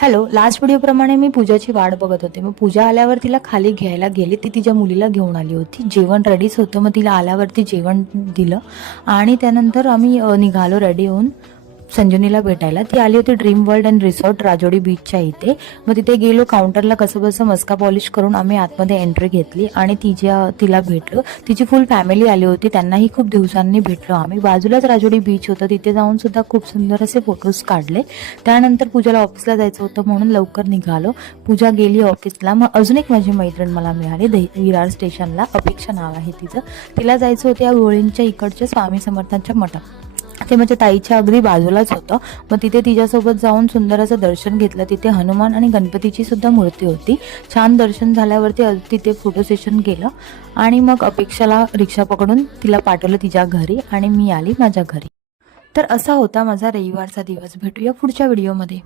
Hello, last व्हिडिओप्रमाणे मी पूजाची वाट बघत होते. मग पूजा आल्यावर तिला खाली घ्यायला गेली. ती तिच्या मुलीला घेऊन आली होती. जेवण रेडीच होतं. मग तिला आल्यावरती जेवण दिलं आणि त्यानंतर आम्ही निघालो रेडी होऊन संजीवनीला भेटायला. ती आली होती ड्रीम वर्ल्ड अँड रिसॉर्ट राजोडी बीचच्या इथे. मग तिथे गेलो. काउंटरला कसं बसं मस्का पॉलिश करून आम्ही आतमध्ये एंट्री घेतली आणि तिला भेटलो. तिची फुल फॅमिली आली होती. त्यांनाही खूप दिवसांनी भेटलो आम्ही. बाजूलाच राजोडी बीच होतं. तिथे जाऊन सुद्धा खूप सुंदर असे फोटोज काढले. त्यानंतर पूजाला ऑफिसला जायचं होतं म्हणून लवकर निघालो. पूजा गेली ऑफिसला. मग अजून एक माझी मैत्रीण मला मिळाली विरार स्टेशनला. अपेक्षा नाव आहे तिचं. तिला जायचं होतं या गोळींच्या इकडच्या स्वामी समर्थांच्या मठात. ते म्हणजे ताईच्या अगदी बाजूलाच होतं. मग तिथे तिच्यासोबत जाऊन सुंदर असं दर्शन घेतलं. तिथे हनुमान आणि गणपतीची सुद्धा मूर्ती होती. छान दर्शन झाल्यावरती तिथे फोटो सेशन केलं आणि मग अपेक्षाला रिक्षा पकडून तिला पाठवलं तिच्या घरी आणि मी आली माझ्या घरी. तर असा होता माझा रविवारचा दिवस. भेटूया पुढच्या व्हिडिओमध्ये.